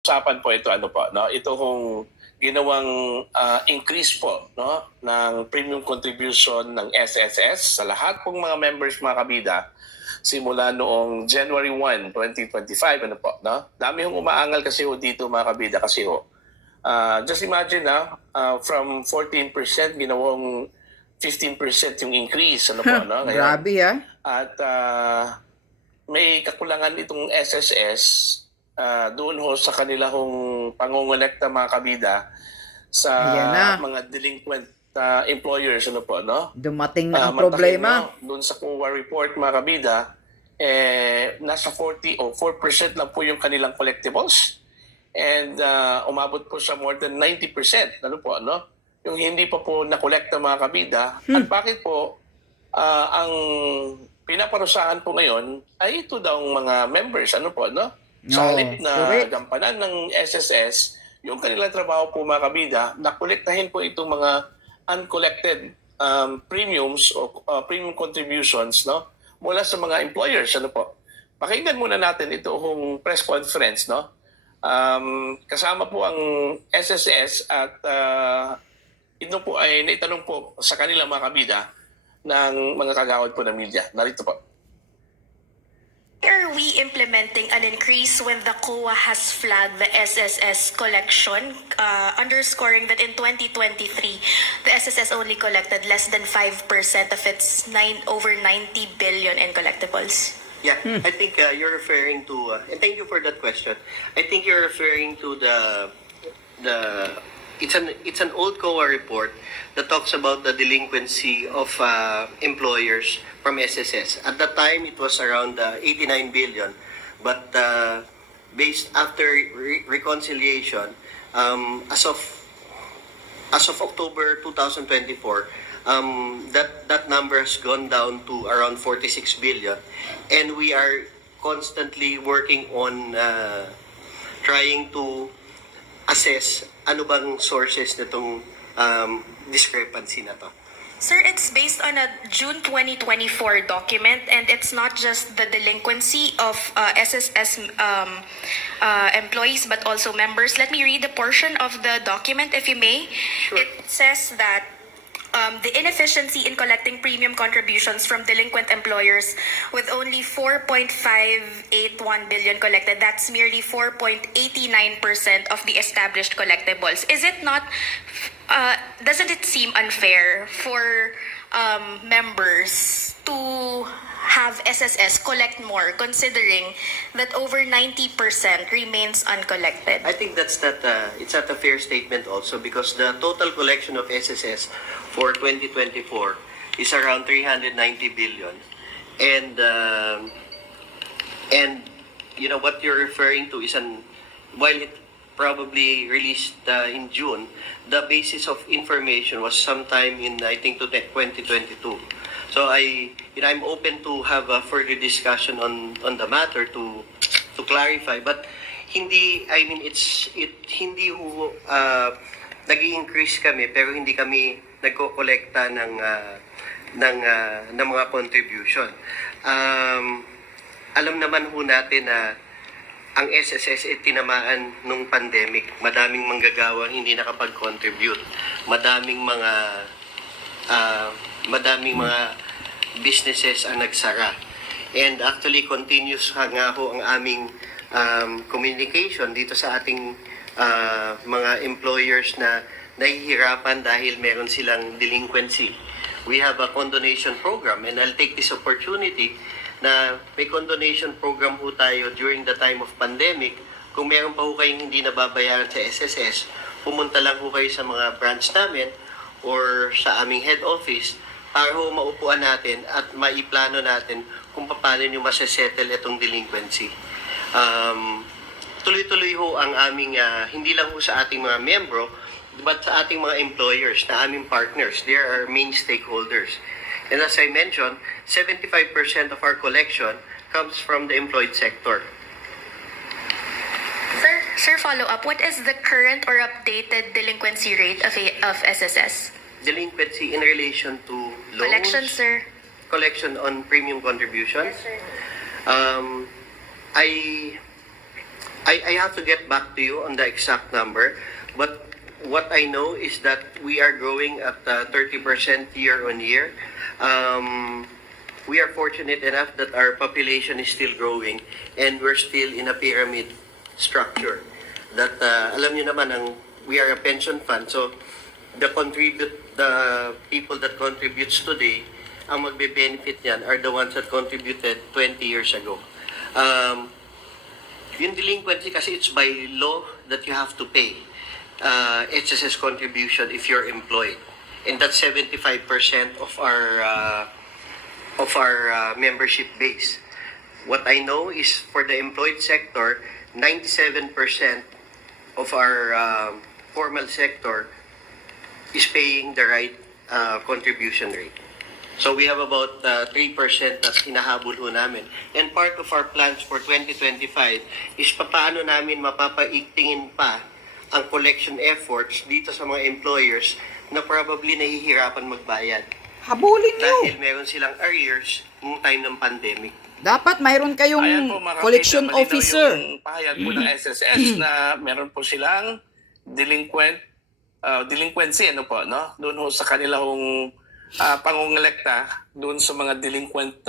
usapan po ito ano po no ito kung ginawang increase po no ng premium contribution ng SSS sa lahat pong mga members mga kabida simula noong January 1, 2025 ano po no dami hong umaangal kasi ho dito mga kabida kasi ho just imagine from 14% ginawang 15% yung increase ano po no ngayon Grabe at may kakulangan itong SSS doon ho sa kanila hong pangongolekta mga kabida sa mga delinquent employers ano po no Dumating na ang problema. Doon sa COA report mga kabida nasa 40 o 4% lang po yung kanilang collectibles and umabot po sa more than 90% ano po no yung hindi pa po nakolekta mga kabida at bakit po ang pinaparusahan po ngayon ay ito daw mga members ano po no sa halip na gampanan ng SSS, yung kanilang trabaho po mga kabida, nakolektahin po itong mga uncollected premiums o premium contributions no mula sa mga employers ano po. Pakinggan muna natin ito hong press conference no. Kasama po ang SSS at ito po ay naitanong po sa kanila mga kabida ng mga kagawad po ng media. Narito po. Are we implementing an increase when the COA has flagged the SSS collection, underscoring that in 2023, the SSS only collected less than 5% of its over 90 billion in collectibles? Yeah, I think you're referring to, and thank you for that question. I think you're referring to it's an old COA report that talks about the delinquency of employers from SSS. At that time, it was around 89 billion. But based after reconciliation, as of October 2024, that number has gone down to around 46 billion. And we are constantly working on trying to assess ano bang sources nitong discrepancy na to. Sir, it's based on a June 2024 document, and it's not just the delinquency of SSS employees but also members. Let me read a portion of the document, if you may. Sure. It says that the inefficiency in collecting premium contributions from delinquent employers with only 4.581 billion collected, that's merely 4.89% of the established collectibles. Is it not, doesn't it seem unfair for members to have SSS collect more considering that over 90% remains uncollected? I think it's not a fair statement also because the total collection of SSS for 2024 is around 390 billion. And you know what you're referring to is while it probably released in June, the basis of information was sometime in I think 2022. So I'm open to have a further discussion on the matter to clarify, but hindi nag-i-increase kami pero hindi kami nagko-kolekta ng mga contribution. Alam naman ho natin na ang SSS ay tinamaan nung pandemic. Madaming manggagawa hindi nakapag-contribute. Madaming mga businesses ang nagsara. And actually, continuous nga ho ang aming communication dito sa ating mga employers na nahihirapan dahil meron silang delinquency. We have a condonation program and I'll take this opportunity na may condonation program po tayo during the time of pandemic. Kung meron pa po kayong hindi nababayaran sa SSS, pumunta lang po kayo sa mga branch namin or sa aming head office para ho maupuan natin at maiplano natin kung paano nyo masasettle itong delinquency. Tuloy-tuloy ho ang aming, hindi lang ho sa ating mga membro, but sa ating mga employers na aming partners. They are our main stakeholders. And as I mentioned, 75% of our collection comes from the employed sector. Sir, follow up. What is the current or updated delinquency rate of SSS? Delinquency in relation to loans? Collection, sir. Collection on premium contributions? Yes, sir. I I have to get back to you on the exact number, but what I know is that we are growing at 30% year on year. We are fortunate enough that our population is still growing and we're still in a pyramid structure. That alam niyo naman we are a pension fund, so the people that contributes today, ang magbe-benefit niyan are the ones that contributed 20 years ago. Yung delinquency kasi it's by law that you have to pay HSS contribution if you're employed. And that's 75% of our membership base. What I know is for the employed sector, 97% of our formal sector is paying the right contribution rate. So we have about 3% na hinahabol ho namin. And part of our plans for 2025 is paano namin mapapaigtingin pa ang collection efforts dito sa mga employers na probably nahihirapan magbayad. Habulin nyo. Dahil meron silang arrears noong time ng pandemic. Dapat mayroon kayong Ayan po, mga collection kapitbahay, malinaw officer. Yung pahayag po ng SSS na meron po silang delinquency, ano po, no? Doon ho sa kanilang pangungulekta doon sa mga delinquent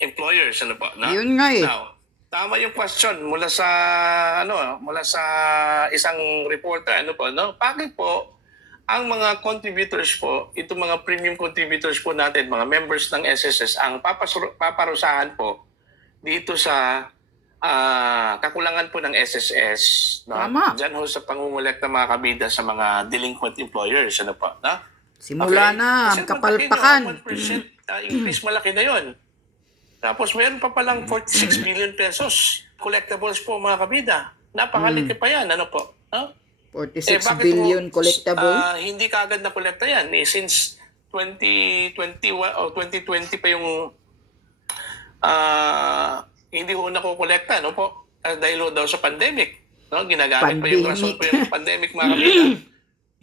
employers, ano po, no? Yun nga eh. Now, tama yung question mula sa isang reporter, ano po, no? Bakit po ang mga contributors po, itong mga premium contributors po natin, mga members ng SSS, ang paparusahan po dito sa kakulangan po ng SSS, no? Tama. Diyan ho sa pangungulekta mga kabida sa mga delinquent employers, ano po, no? Simula na ang Kasi kapalpakan. malaki na, 1% increase, malaki na yun. Tapos meron pa palang 46 billion pesos collectibles po mga kabida. Napakalaki pa yan, ano po? No? 46 bakit billion po, collectible. hindi kaagad na kolekta yan. Since 2021 o 2020 pa yung hindi ho nakukolekta, no po? Dahil ho daw sa pandemic. No? Ginagamit pa yung rason po yung pandemic mga kabida.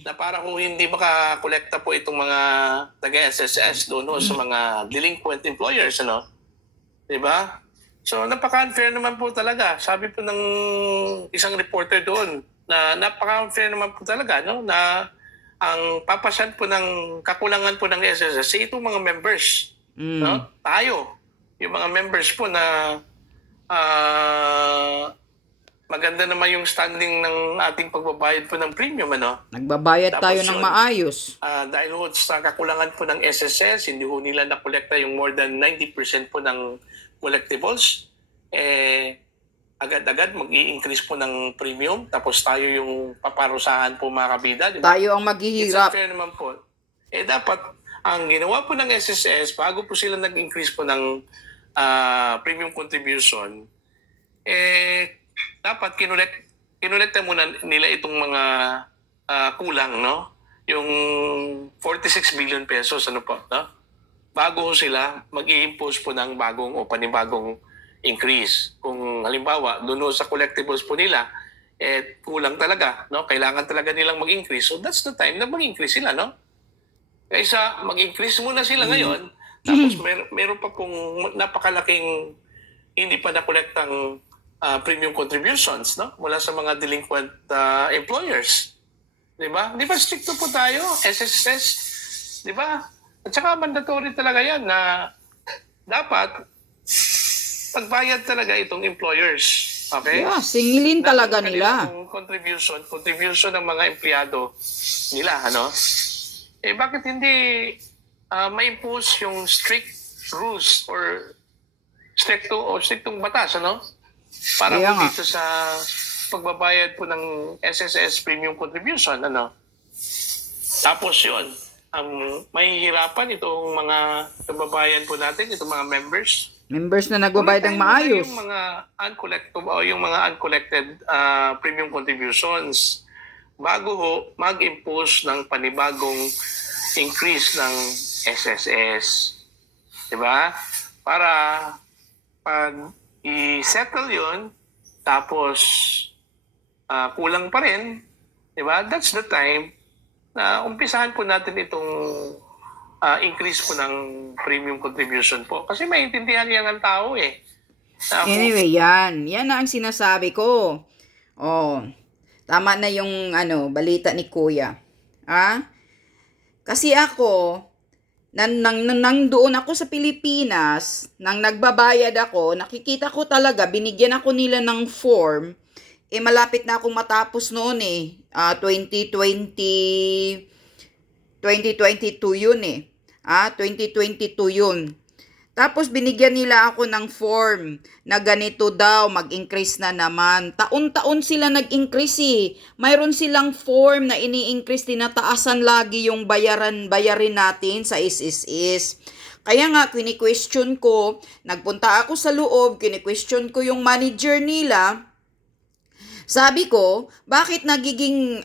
Na para kung hindi makakolekta po itong mga taga-SSS doon ho sa mga delinquent employers, ano? Diba? So, napaka-unfair naman po talaga. Sabi po ng isang reporter doon, na napaka-unfair naman po talaga, no? Na ang papasan po ng kakulangan po ng SSS itong mga members, no? Tayo, yung mga members po na maganda naman yung standing ng ating pagbabayad po ng premium, ano? Nagbabayad Tapos tayo ng yun, maayos. dahil ho sa kakulangan po ng SSS, hindi ho nila nakolekta yung more than 90% po ng collectibles, agad-agad mag-i-increase po ng premium, tapos tayo yung paparusahan po mga kabida. Diba? Tayo ang It's maghihirap. unfair naman po. Dapat, ang ginawa po ng SSS, bago po sila nag-increase po ng premium contribution, dapat kinolekta muna nila itong mga kulang, no? Yung 46 billion pesos, ano po, no? Bago sila mag-i-impose po ng bagong o panibagong increase. Kung halimbawa, doon sa collectibles po nila, kulang talaga, no? Kailangan talaga nilang mag-increase. So that's the time na mag-increase sila, no? Kaysa mag-increase muna sila ngayon, tapos meron pa pong napakalaking hindi pa nakolektang premium contributions, no? Mula sa mga delinquent employers. Di ba? Di ba stricto po tayo, SSS? Di ba? At saka mandatory talaga yan na dapat pagbayad talaga itong employers. Okay? Yeah, singilin talaga Dapat nila. kanilang contribution ng mga empleyado nila, ano? Bakit hindi ma-impose yung strict rules or strictong batas, ano? Para Kaya po nga. dito sa pagbabayad po ng SSS premium contribution, ano? Tapos yun, mahihirapan itong mga kababayan po natin, itong mga members. Members na nagbabayad ng maayos. Yung mga uncollected o yung mga uncollected premium contributions bago ho mag-impose ng panibagong increase ng SSS. Diba? Para pag i-settle yun, tapos kulang pa rin, diba? That's the time na umpisahan po natin itong increase po ng premium contribution po. Kasi maintindihan niya ng tao eh. Anyway, yan. Yan na ang sinasabi ko. Oh, tama na yung balita ni Kuya. Kasi ako, nang doon ako sa Pilipinas, nang nagbabayad ako, nakikita ko talaga, binigyan ako nila ng form, malapit na akong matapos noon 2022 yun 2022 yun. Tapos binigyan nila ako ng form na ganito daw, mag-increase na naman. Taon-taon sila nag-increase Mayroon silang form na ini-increase, tinataasan lagi yung bayarin natin sa SSS. Kaya nga, kini-question ko, nagpunta ako sa loob, kini-question ko yung manager nila. Sabi ko, bakit nagiging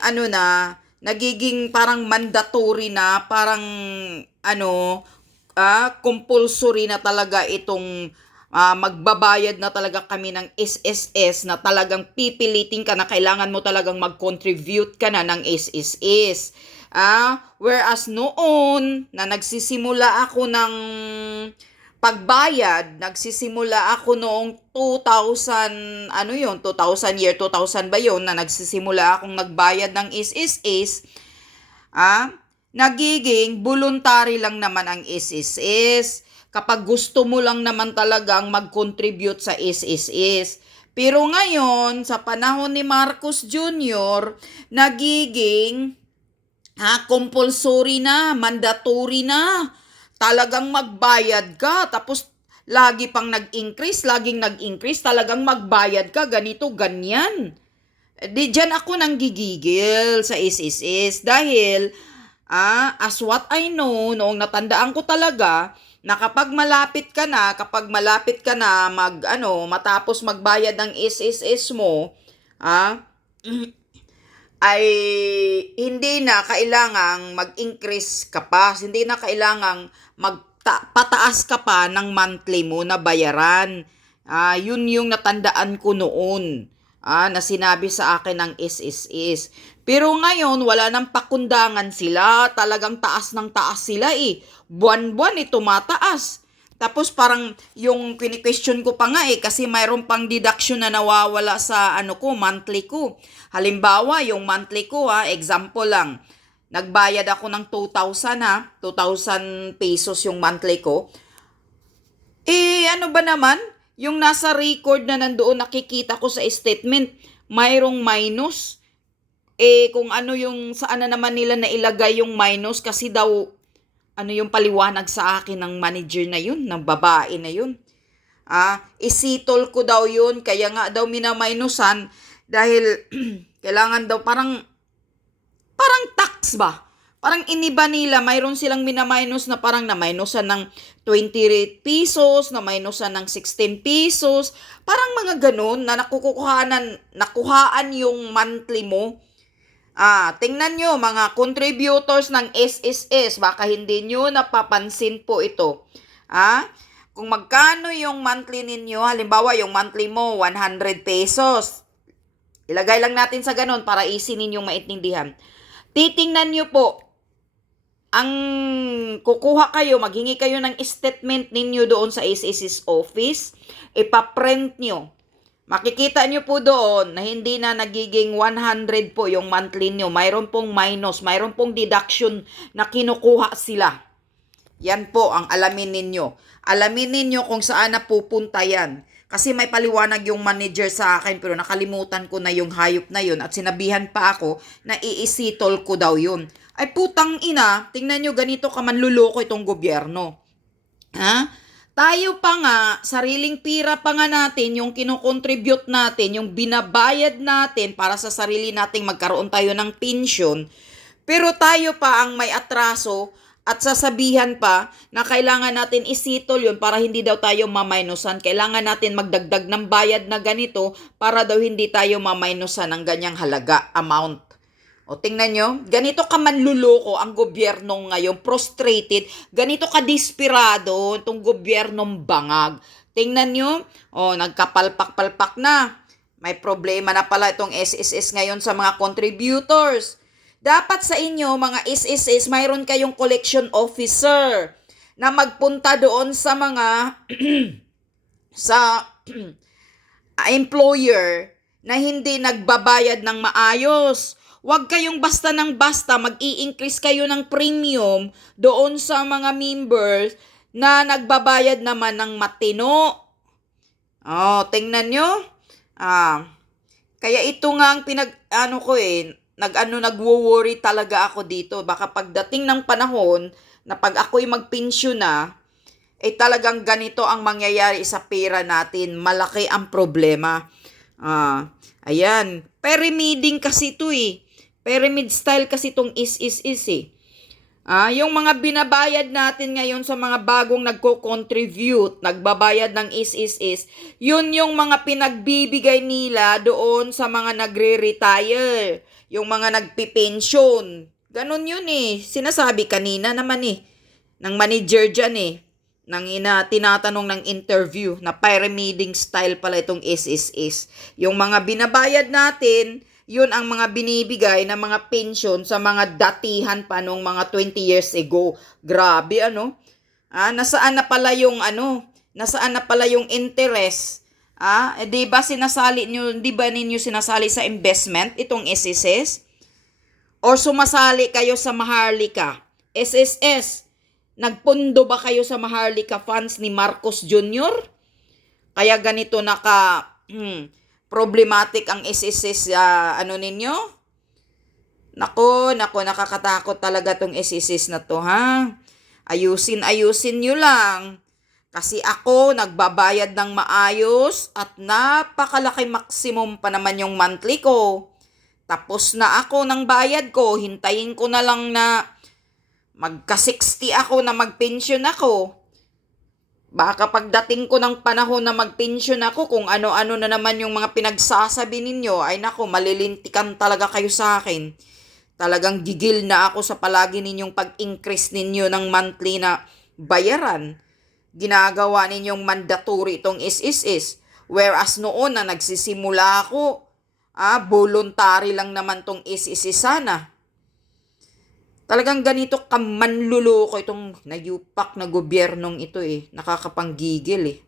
nagiging parang mandatory na, parang compulsory na talaga itong magbabayad na talaga kami ng SSS, na talagang pipilitin ka na kailangan mo talagang mag-contribute ka na ng SSS. Whereas noon na nagsisimula ako ng pagbayad, nagsisimula ako noong 2000 ba yun, na nagsisimula akong nagbayad ng SSS, nagiging voluntary lang naman ang SSS. Kapag gusto mo lang naman talagang mag-contribute sa SSS. Pero ngayon, sa panahon ni Marcos Jr., nagiging compulsory na, mandatory na. Talagang magbayad ka, tapos lagi pang laging nag-increase, talagang magbayad ka, ganito, ganyan. Di dyan ako nang gigigil sa SSS dahil as what I know, noong natandaan ko talaga, na kapag malapit ka na matapos magbayad ng SSS mo, ay hindi na kailangang mag-increase ka pa, hindi na kailangang pataas ka pa ng monthly mo na bayaran. Yun yung natandaan ko noon, na sinabi sa akin ng SSS. Pero ngayon, wala nang pakundangan sila. Talagang taas ng taas sila Buwan-buwan tumataas. Tapos parang yung kini-question ko pa nga kasi mayroon pang deduction na nawawala sa monthly ko. Halimbawa, yung monthly ko example lang. Nagbayad ako ng 2,000 2,000 pesos yung monthly ko. Ano ba naman? Yung nasa record na nandoon nakikita ko sa statement, mayroong minus. Kung yung saan na naman nila nailagay yung minus, kasi daw, yung paliwanag sa akin ng manager na yun, ng babae na yun. Isitol ko daw yun, kaya nga daw minaminusan, dahil kailangan daw parang tax ba? Parang iniba nila, mayroon silang minaminus na parang na-minusan ng 20 pesos, na-minusan ng 16 pesos, parang mga ganun na nakuhaan yung monthly mo. Tingnan nyo mga contributors ng SSS, baka hindi nyo napapansin po ito. Kung magkano yung monthly ninyo, halimbawa yung monthly mo 100 pesos. Ilagay lang natin sa ganun para easy ninyong maintindihan. Titingnan nyo po, ang kukuha kayo, maghingi kayo ng statement ninyo doon sa SSS office, ipaprint nyo. Makikita nyo po doon na hindi na nagiging 100 po yung monthly nyo. Mayroon pong minus, mayroon pong deduction na kinukuha sila. Yan po ang alamin ninyo. Alamin ninyo kung saan na pupunta yan. Kasi may paliwanag yung manager sa akin pero nakalimutan ko na yung hayop na yun at sinabihan pa ako na iisitol ko daw yun. Ay putang ina, tingnan nyo ganito ka manluloko itong gobyerno. Tayo pa nga, sariling pira pa nga natin, yung kinokontribute natin, yung binabayad natin para sa sarili nating magkaroon tayo ng pensyon. Pero tayo pa ang may atraso at sasabihan pa na kailangan natin isitol yun para hindi daw tayo mamainusan. Kailangan natin magdagdag ng bayad na ganito para daw hindi tayo mamainusan ng ganyang halaga, amount. O tingnan nyo, ganito ka manluloko ang gobyerno ngayon, frustrated, ganito ka desperado itong gobyernong bangag. Tingnan nyo, nagkapalpak-palpak na. May problema na pala itong SSS ngayon sa mga contributors. Dapat sa inyo, mga SSS, mayroon kayong collection officer na magpunta doon sa mga employer na hindi nagbabayad ng maayos. Huwag kayong basta ng basta mag-i-increase kayo ng premium doon sa mga members na nagbabayad naman ng matino. Oh, tingnan nyo. Kaya ito nga ang nagwo-worry talaga ako dito. Baka pagdating ng panahon na pag ako'y magpensyon na, talagang ganito ang mangyayari sa pera natin. Malaki ang problema. Ayan. Pyramiding kasi ito eh. Pyramid style kasi itong is eh. Yung mga binabayad natin ngayon sa mga bagong nagko-contribute, nagbabayad ng is, yun yung mga pinagbibigay nila doon sa mga nagre-retire, yung mga nagpipensyon. Ganon yun eh. Sinasabi kanina naman eh, ng manager dyan eh, nang tinatanong ng interview na pyramiding style pala itong is. Yung mga binabayad natin, yun ang mga binibigay na mga pension sa mga datihan pa nung mga 20 years ago. Grabe nasaan na pala yung interest? Di ba ninyo sinasali sa investment itong SSS? Or sumasali kayo sa Maharlika? SSS, nagpundo ba kayo sa Maharlika funds ni Marcos Jr.? Kaya ganito problematic ang SSS ninyo? Nako, nakakatakot talaga tong SSS na to, ha? Ayusin nyo lang. Kasi ako, nagbabayad ng maayos at napakalaki maximum pa naman yung monthly ko. Tapos na ako ng bayad ko, hintayin ko na lang na magka-60 ako na magpensyon ako. Baka pagdating ko ng panahon na magpensyon ako, kung ano-ano na naman yung mga pinagsasabi ninyo, ay nako, malilintikan talaga kayo sa akin. Talagang gigil na ako sa palagi ninyong pag-increase ninyo ng monthly na bayaran. Ginagawa ninyong mandatory itong is. Whereas noon na nagsisimula ako, voluntary lang naman tong is sana. Talagang ganito kamanluloko itong nayupak na gobyernong ito eh. Nakakapanggigil eh.